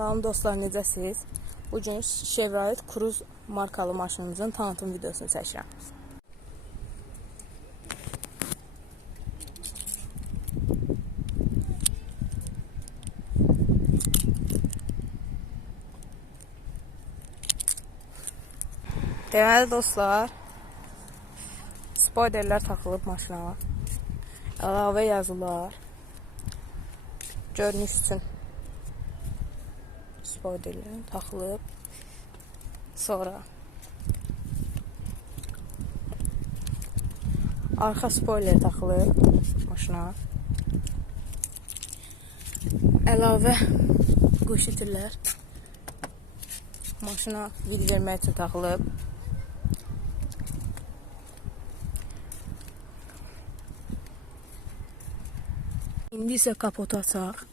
Salam dostlar, necəsiz? Bu gün Chevrolet Cruze markalı maşınımızın tanıtım videosunu çəkirəm. Deməli dostlar, spoilerlər taxılıb maşına. Əlavə yazılar. Görünüş üçün spoilerlər taxılıb. Sonra arxa spoiler taxılıb maşına. Əlavə qoşuturlar. Maşına vid vermək üçün taxılıb. İndi isə kapotu açaq.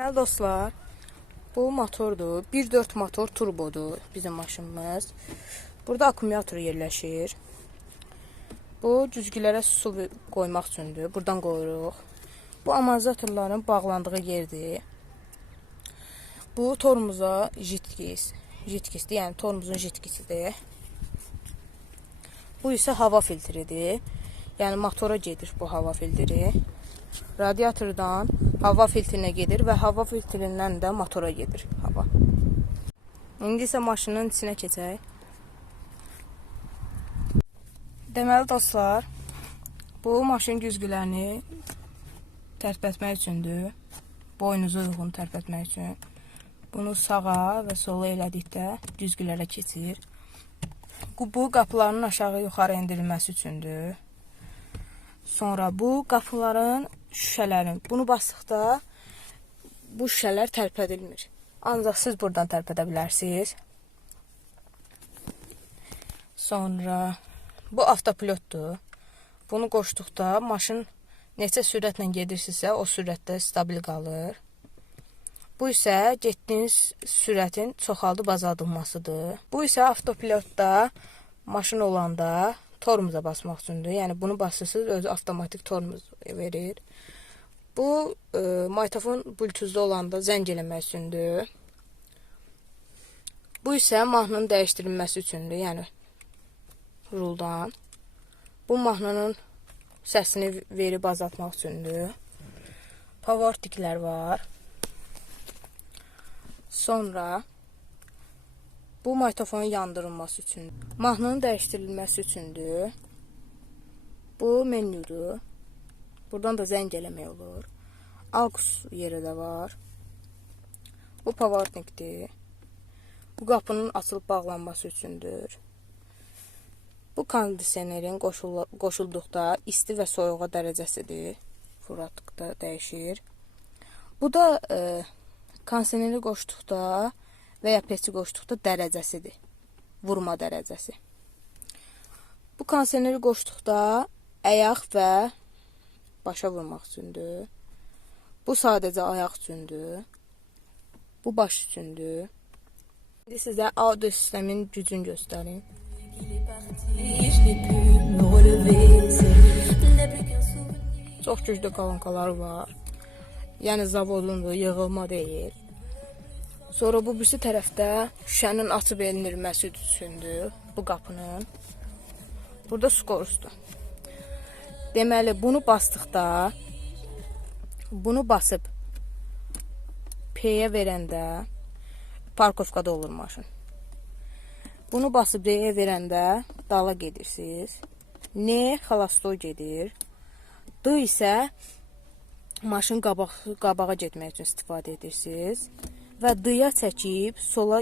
Bəli dostlar, bu motordur. 1.4 motor turbodur bizim maşınımız. Burada akkumulyator yerləşir. Bu cüzgülərə su qoymaq üçündür. Buradan qoyuruq. Bu amortizatorların bağlandığı yerdir. Bu torumuza jitkis, jitkisdir, yəni torumuzun jitkisidir. Bu isə hava filtridir. Yəni motora gedir bu hava filtri. Radiatordan hava filtrinə gedir və hava filtrindən də motora gedir hava. İndi isə maşının içinə keçək. Deməli dostlar, bu maşın güzgülərini tərpətmək üçündür. Boynunuza uyğun tərpətmək üçün. Bunu sağa və sola elədikdə güzgülərə keçir. Bu bu qapıların aşağı yuxarı endirilməsi üçündür. Sonra bu qapıların şüşələrin bunu basdıqda bu şüşələr tərpədilmir. Ancaq siz buradan tərpədə bilərsiniz. Sonra bu avtopilotdur. Bunu qoşduqda maşın neçə sürətlə gedirsinizsə, o sürətdə stabil qalır. Bu isə getdiyiniz sürətin çoxaldıb azaldılmasıdır. Bu isə avtopilotda maşın olanda tormuza basmaq üçündür. Yəni bunu basırsınız, özü avtomatik tormuz verir. Bu e, maytafon bluetoothda olanda zəng eləmək üçündür. Bu isə mahnının dəyişdirilməsi üçündür, yəni ruldan. Bu mahnının səsini verib azaltmaq üçündür. Pavortiklər var. Sonra bu maytofonun yandırılması üçün, mahnının dəyişdirilməsi üçündür. Bu menüdür. Buradan da zəng eləmək olur. Aux yeri də var. Bu pavornikdir. Bu qapının açılıb bağlanması üçündür. Bu kondisionerin qoşul qoşulduqda isti və soyuğa dərəcəsidir. Furatıqda dəyişir. Bu da e, kondisioneri qoşduqda və ya peçi qoşduqda dərəcəsidir. Vurma dərəcəsi. Bu kondisioneri qoşduqda ayaq və başa vurmaq üçündür. Bu sadəcə ayaq üçündür. Bu baş üçündür. İndi sizə audio sistemin gücünü göstərim. Çox güclü kolonkaları var. Yəni zavodundur, yığılma deyil. Sonra bu birisi tərəfdə şüşənin açıb enilməsi üçündür bu qapının. Burada skorusdur. Deməli bunu basdıqda bunu basıb P-yə verəndə parkovkada olur maşın. Bunu basıb D-yə verəndə dala gedirsiniz. N xalastoy gedir. D isə maşın qabaq qabağa getmək üçün istifadə edirsiniz və D-ya çəkib sola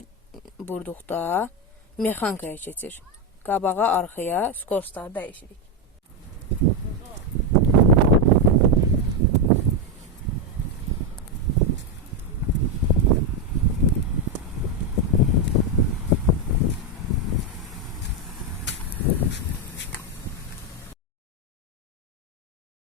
vurduqda mexanikaya keçir. Qabağa, arxaya skorsları dəyişirik.